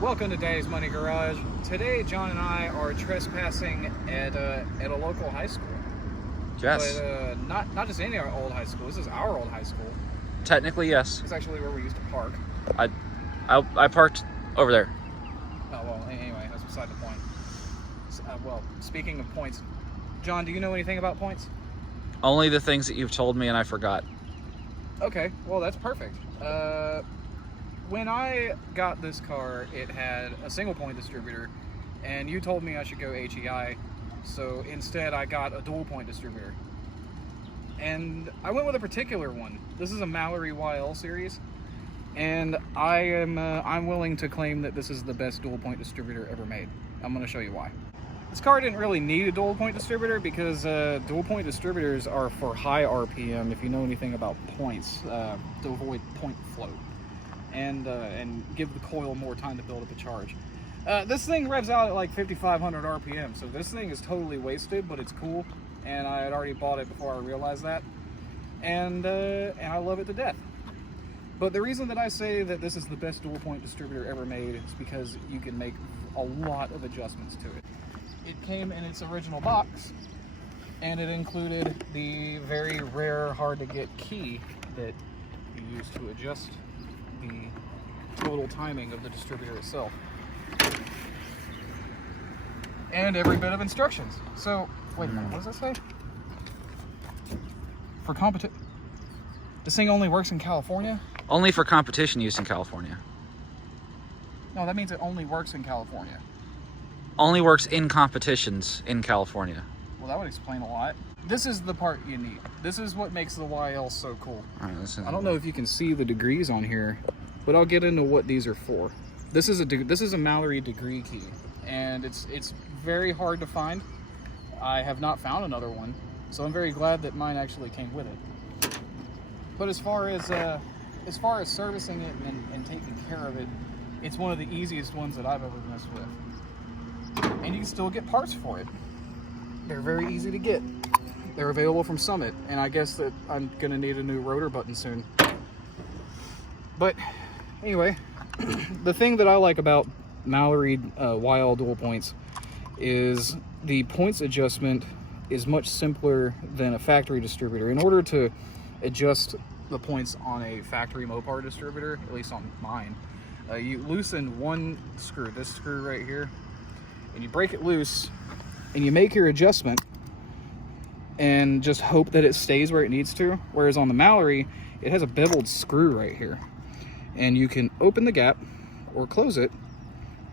Welcome to Daddy's Money Garage. Today, John and I are trespassing at a local high school. Yes. But not just any old high school. This is our old high school. Technically, yes. It's actually where we used to park. I parked over there. Oh, well, anyway, that's beside the point. Well, speaking of points, John, do you know anything about points? Only the things that you've told me and I forgot. Okay, well, that's perfect. When I got this car, it had a single point distributor, and you told me I should go HEI, so instead I got a dual point distributor. And I went with a particular one. This is a Mallory YL series, and I'm willing to claim that this is the best dual point distributor ever made. I'm going to show you why. This car didn't really need a dual point distributor because dual point distributors are for high RPM, if you know anything about points, to avoid point float and give the coil more time to build up a charge. This thing revs out at like 5,500 RPM, so this thing is totally wasted, but it's cool, and I had already bought it before I realized that, and I love it to death. But the reason that I say that this is the best dual point distributor ever made is because you can make a lot of adjustments to it. It came in its original box, and it included the very rare, hard-to-get key that you use to adjust the total timing of the distributor itself. And every bit of instructions. So, wait a minute, what does that say? For competition. This thing only works in California? Only for competition use in California. No, that means it only works in California. Only works in competitions in California. Well, that would explain a lot. This is the part you need. This is what makes the YL so cool. All right, I don't know if you can see the degrees on here, but I'll get into what these are for. This is a Mallory degree key, and it's very hard to find. I have not found another one, so I'm very glad that mine actually came with it. But as far as servicing it and taking care of it, it's one of the easiest ones that I've ever messed with. And you can still get parts for it. They're very easy to get. They're available from Summit, and I guess that I'm gonna need a new rotor button soon. But anyway, the thing that I like about Mallory YL dual points is the points adjustment is much simpler than a factory distributor. In order to adjust the points on a factory Mopar distributor, at least on mine, you loosen one screw, this screw right here, and you break it loose, and you make your adjustment and just hope that it stays where it needs to. Whereas on the Mallory, it has a beveled screw right here, and you can open the gap or close it.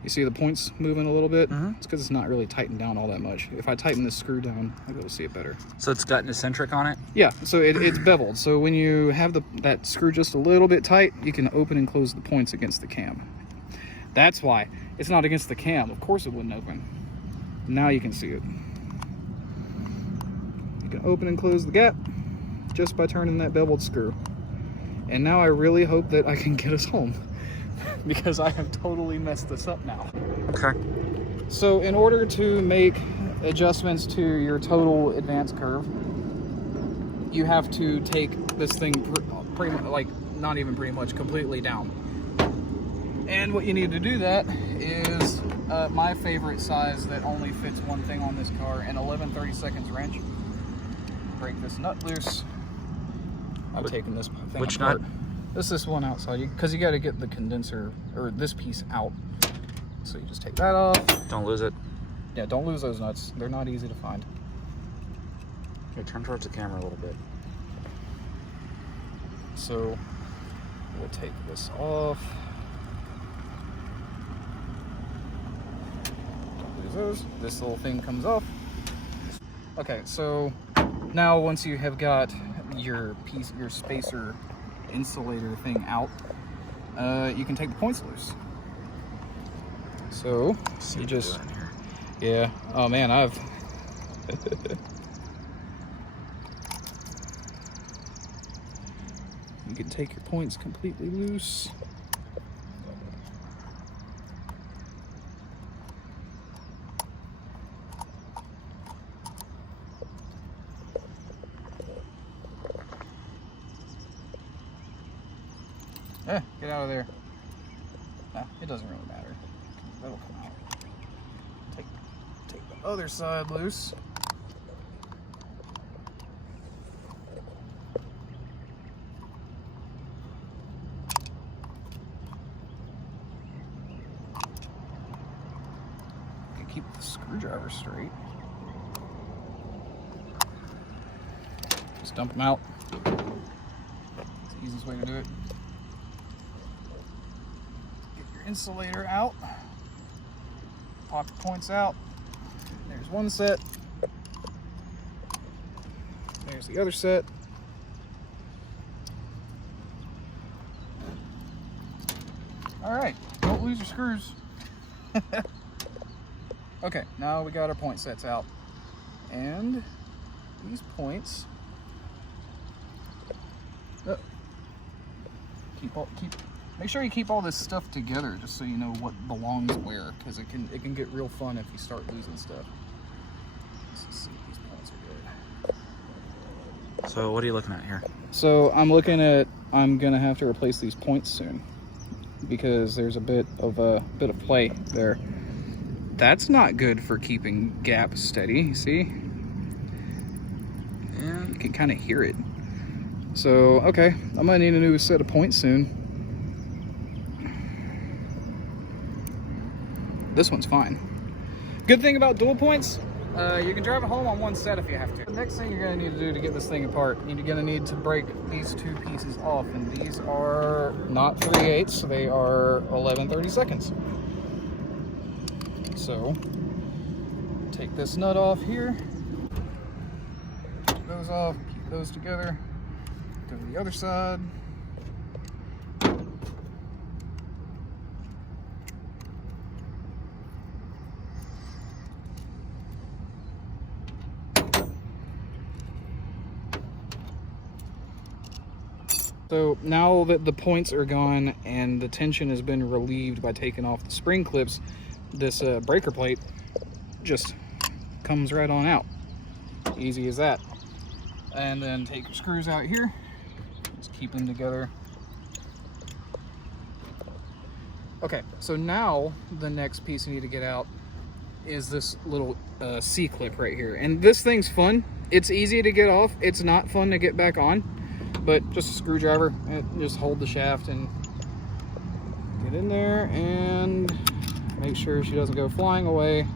You see the points moving a little bit? It's because it's not really tightened down all that much. If I tighten this screw down, I'll be able to see it better. So it's got an eccentric on it? Yeah, so it's beveled. So when you have that screw just a little bit tight, you can open and close the points against the cam. That's why it's not against the cam. Of course it wouldn't open. Now you can see it. You can open and close the gap just by turning that beveled screw. And now I really hope that I can get us home because I have totally messed this up now. Okay. So in order to make adjustments to your total advance curve, you have to take this thing pretty much, like not even pretty much, completely down. And what you need to do that is my favorite size that only fits one thing on this car, an 11/32 wrench. Break this nut loose. I'm taking this thing Which apart. nut? This one outside, because you got to get the condenser, or this piece out. So you just take that off. Don't lose it. Yeah, don't lose those nuts. They're not easy to find. Here, turn towards the camera a little bit. So we'll take this off. Don't lose those. This little thing comes off. Okay, so now once you have got your spacer insulator thing out, you can take the points loose. So you just, yeah. Oh man, I've you can take your points completely loose. Get out of there. It doesn't really matter. that'll come out. Take the other side loose. Keep the screwdriver straight. Just dump them out. It's the easiest way to do it. Get your insulator out. Pop your points out. There's one set. There's the other set. All right, don't lose your screws. Okay, now we got our point sets out, and these points. Make sure you keep all this stuff together, just so you know what belongs where, because it can get real fun if you start losing stuff. Let's see if these points are good. So what are you looking at here? So I'm gonna have to replace these points soon, because there's a bit of play there. That's not good for keeping gap steady, see? Yeah, you can kind of hear it. So, okay, I'm gonna need a new set of points soon. This one's fine. Good thing about dual points, you can drive it home on one set if you have to. The next thing you're gonna need to do to get this thing apart, you're gonna need to break these two pieces off, and these are not 3/8, they are 11/32. So, take this nut off here, take those off, keep those together, go to the other side. So now that the points are gone and the tension has been relieved by taking off the spring clips, this breaker plate just comes right on out. Easy as that. And then take your screws out here, just keep them together. Okay, so now the next piece you need to get out is this little C-clip right here. And this thing's fun. It's easy to get off. It's not fun to get back on, but just a screwdriver and just hold the shaft and get in there and make sure she doesn't go flying away.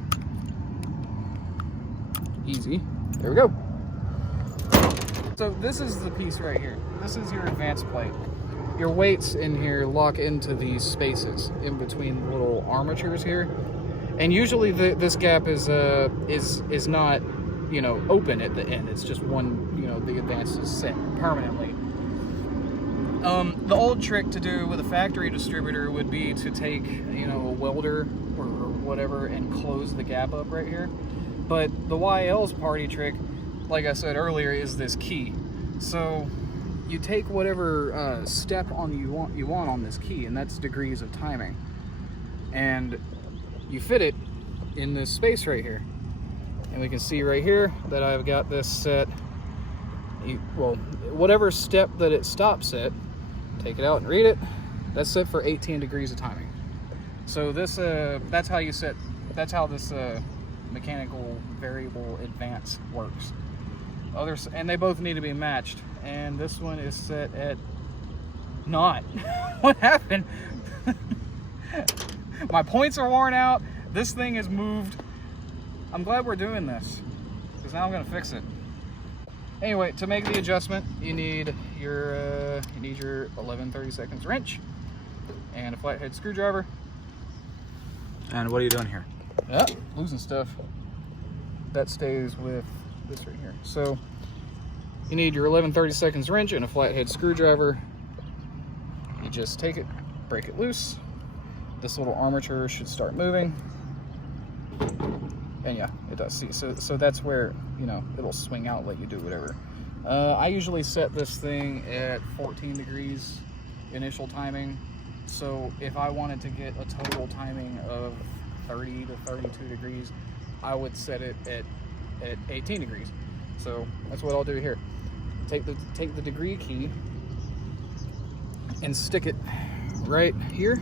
Easy. There we go. So this is the piece right here. This is your advance plate. Your weights in here lock into these spaces in between the little armatures here. And usually this gap is not, you know, open at the end. It's just one, you know, the advance is set permanently. The old trick to do with a factory distributor would be to take, you know, a welder or whatever and close the gap up right here. But the YL's party trick, like I said earlier, is this key. So you take whatever step on you want on this key, and that's degrees of timing, and you fit it in this space right here. And we can see right here that I've got this set. Well, whatever step that it stops at, take it out and read it. That's set for 18 degrees of timing. So this, that's how you set. That's how this mechanical variable advance works. Others, and they both need to be matched. And this one is set at not. What happened? My points are worn out. This thing is moved. I'm glad we're doing this, because now I'm gonna fix it. Anyway, to make the adjustment, you need your 11/32 wrench and a flathead screwdriver. And what are you doing here? Yeah, losing stuff. That stays with this right here. So you need your 11/32 wrench and a flathead screwdriver. You just take it, break it loose. This little armature should start moving. And yeah, it does. See, so that's where, you know, it'll swing out, let you do whatever. I usually set this thing at 14 degrees initial timing. So if I wanted to get a total timing of 30 to 32 degrees, I would set it at 18 degrees. So that's what I'll do here. Take the degree key and stick it right here.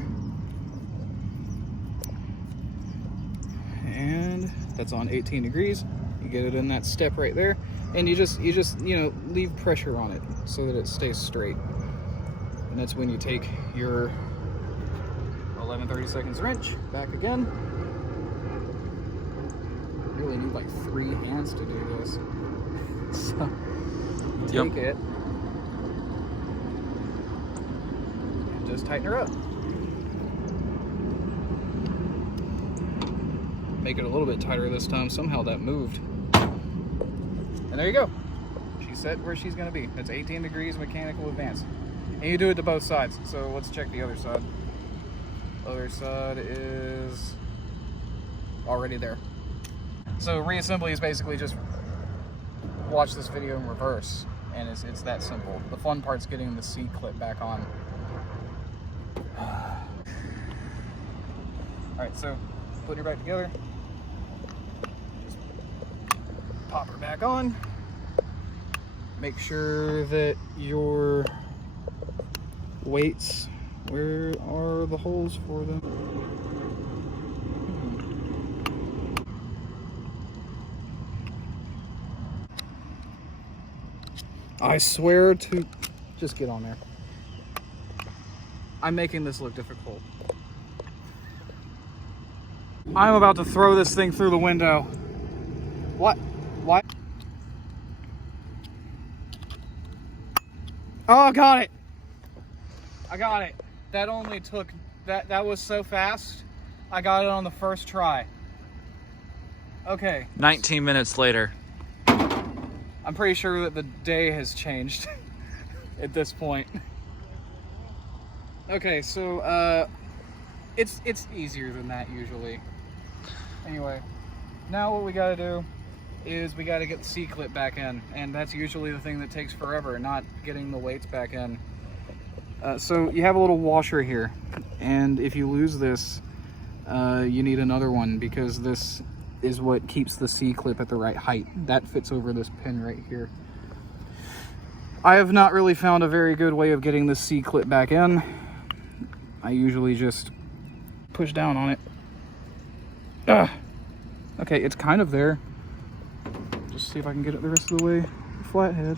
And that's on 18 degrees. You get it in that step right there, and you just leave pressure on it so that it stays straight. And that's when you take your 11/32 wrench back again. You really need like 3 hands to do this. So take it and just tighten her up. Make it a little bit tighter this time. Somehow that moved. And there you go. She's set where she's going to be. It's 18 degrees mechanical advance. And you do it to both sides. So let's check the other side. Other side is already there. So reassembly is basically just watch this video in reverse. And it's that simple. The fun part's getting the C-clip back on. Alright, so putting her back together. Just pop her back on. Make sure that your weights, where are the holes for them? I swear to, just get on there. I'm making this look difficult. I'm about to throw this thing through the window. What? What? Oh, I got it. I got it. That only took, that was so fast. I got it on the first try. Okay. 19 minutes later. I'm pretty sure that the day has changed at this point. Okay, so it's easier than that usually. Anyway, now what we gotta do is we gotta get the C-clip back in, and that's usually the thing that takes forever, not getting the weights back in. So you have a little washer here, and if you lose this, you need another one, because this is what keeps the C-clip at the right height. That fits over this pin right here. I have not really found a very good way of getting the C-clip back in. I usually just push down on it. Okay, it's kind of there. Just see if I can get it the rest of the way. Flathead.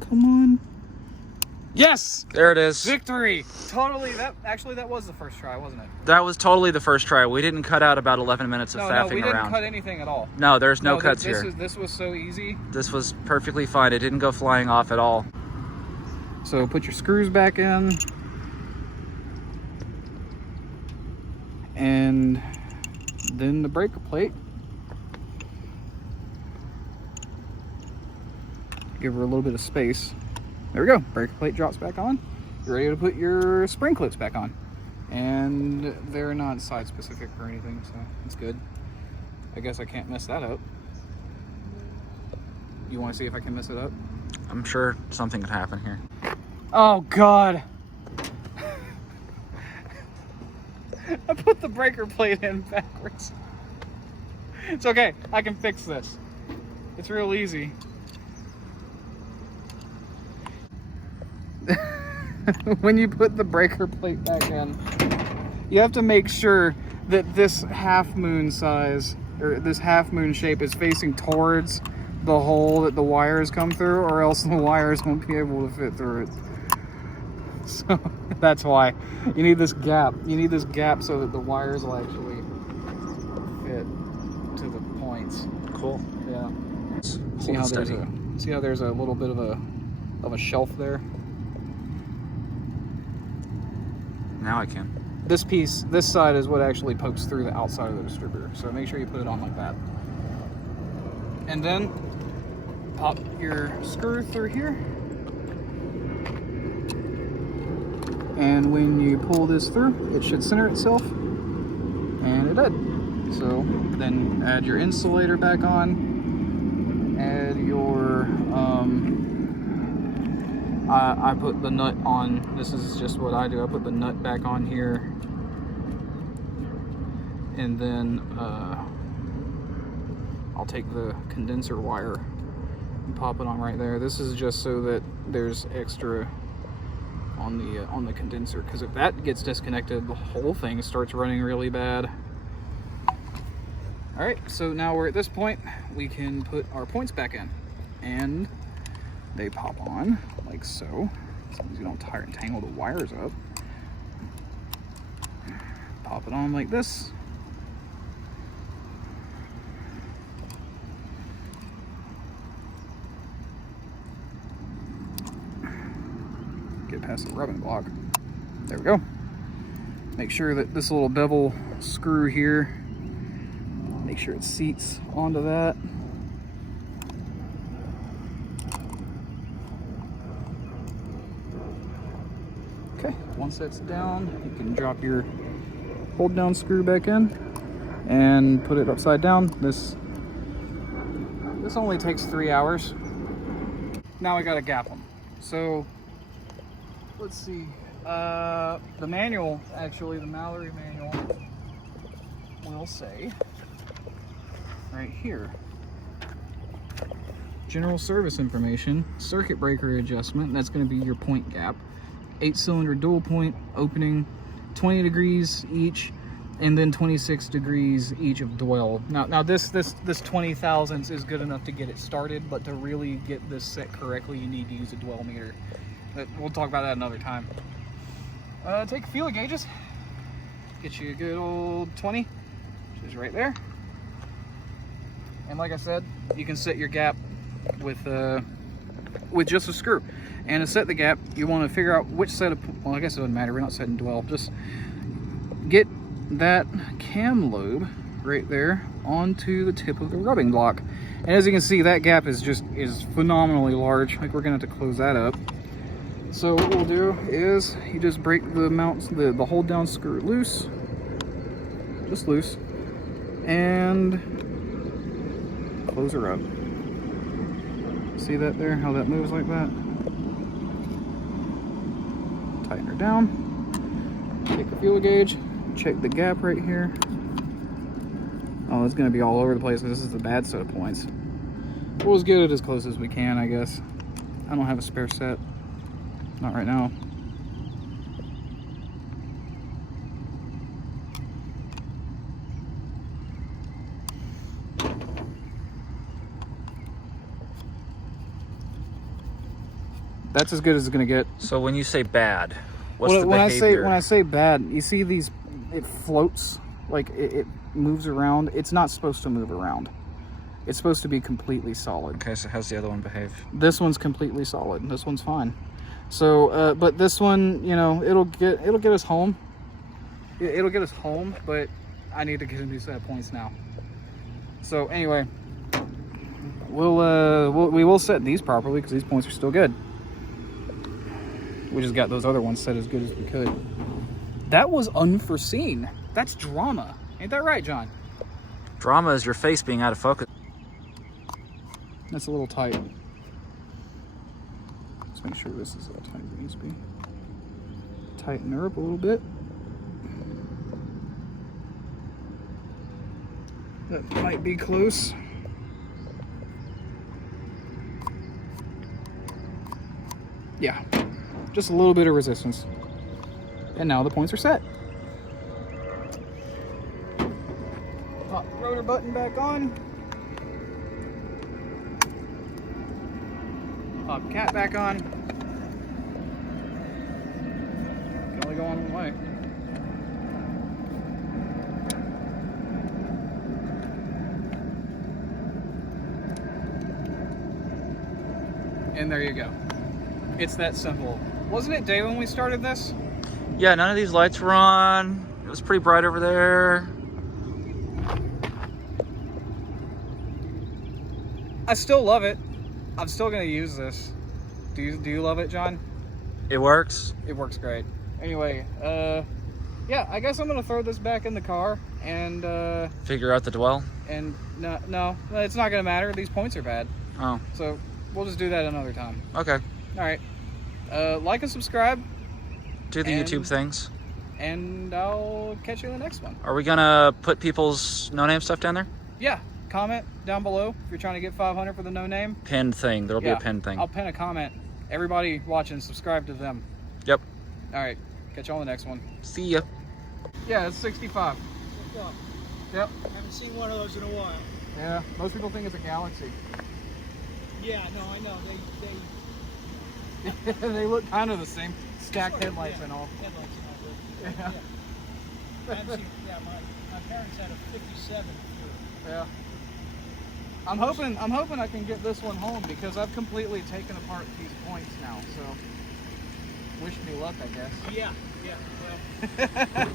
Come on. Yes! There it is. Victory! Totally, that was the first try, wasn't it? That was totally the first try. We didn't cut out about 11 minutes of faffing around. No, we didn't cut anything at all. No, there's no cuts here. This was so easy. This was perfectly fine. It didn't go flying off at all. So put your screws back in. And then the breaker plate. Give her a little bit of space. There we go. Breaker plate drops back on. You're ready to put your spring clips back on. And they're not side specific or anything, so it's good. I guess I can't mess that up. You want to see if I can mess it up? I'm sure something could happen here. Oh God. I put the breaker plate in backwards. It's okay. I can fix this. It's real easy. When you put the breaker plate back in, you have to make sure that this half moon size, or this half moon shape, is facing towards the hole that the wires come through, or else the wires won't be able to fit through it. So that's why you need this gap. You need this gap so that the wires will actually fit to the points. Cool. Yeah. See how there's a little bit of a shelf there? Now I can. This piece, this side is what actually pokes through the outside of the distributor. So make sure you put it on like that. And then pop your screw through here. And when you pull this through, it should center itself. And it did. So then add your insulator back on. Add your, I put the nut on. This is just what I do. I put the nut back on here. And then I'll take the condenser wire and pop it on right there. This is just so that there's extra on the condenser, because if that gets disconnected, the whole thing starts running really bad. All right, so now we're at this point, we can put our points back in, and they pop on like so, as long as you don't tangle the wires up. Pop it on like this. Get past the rubbing block. There we go. Make sure that this little bevel screw here, make sure it seats onto that. Okay, once that's down, you can drop your hold down screw back in and put it upside down. This only takes 3 hours. Now I gotta gap them. So let's see. The manual, actually, the Mallory manual will say right here, general service information, circuit breaker adjustment, that's going to be your point gap, 8-cylinder dual point opening, 20 degrees each, and then 26 degrees each of dwell. Now this 20 thousandths is good enough to get it started, but to really get this set correctly, you need to use a dwell meter. But we'll talk about that another time. Take feeler gauges. Get you a good old 20, which is right there. And like I said, you can set your gap with just a screw. And to set the gap, you want to figure out which set of, well, I guess it doesn't matter, we're not setting dwell. Just get that cam lobe right there onto the tip of the rubbing block. And as you can see, that gap is phenomenally large. Like, we're gonna have to close that up. So what we'll do is you just break the mounts, the hold down screw loose, just loose, and close her up. See that there, how that moves like that? Tighten her down, take the feeler gauge, check the gap right here. Oh, it's gonna be all over the place because this is the bad set of points. We'll just get it as close as we can, I guess. I don't have a spare set. Not right now. That's as good as it's gonna get. So when you say bad, what's the behavior? When I say bad, you see these, it floats, like it moves around. It's not supposed to move around. It's supposed to be completely solid. Okay, so how's the other one behave? This one's completely solid. This one's fine. So, but this one, you know, it'll get us home. It'll get us home, but I need to get a new set of points now. So anyway, we will set these properly because these points are still good. We just got those other ones set as good as we could. That was unforeseen. That's drama. Ain't that right, John? Drama is your face being out of focus. That's a little tight. Let's make sure this is how tight it needs to be. Tighten her up a little bit. That might be close. Yeah, just a little bit of resistance. And now the points are set. Pop the rotor button back on. Pop the cat back on. Can only go on one way. And there you go. It's that simple. Wasn't it day when we started this? Yeah, none of these lights were on. It was pretty bright over there. I still love it. I'm still gonna use this. Do you love it, John? It works. It works great. Anyway, yeah, I guess I'm gonna throw this back in the car and Figure out the dwell. And no, it's not gonna matter. These points are bad. Oh. So we'll just do that another time. Okay. All right. Like and subscribe. Do the YouTube things. And I'll catch you in the next one. Are we gonna put people's no-name stuff down there? Yeah. Comment down below if you're trying to get 500 for the no name. Pinned thing. There'll be a pinned thing. I'll pin a comment. Everybody watching, subscribe to them. Yep. All right, catch you on the next one. See ya. Yeah, it's 65. Yep. Haven't seen one of those in a while. Yeah, most people think it's a Galaxy. Yeah, no, I know. They They look kind of the same. Stacked sort of, headlights yeah, and all. Headlights and all. Yeah. I haven't seen, yeah, my parents had a 57. Yeah. I'm hoping I can get this one home because I've completely taken apart these points now. So, wish me luck, I guess. Yeah, well.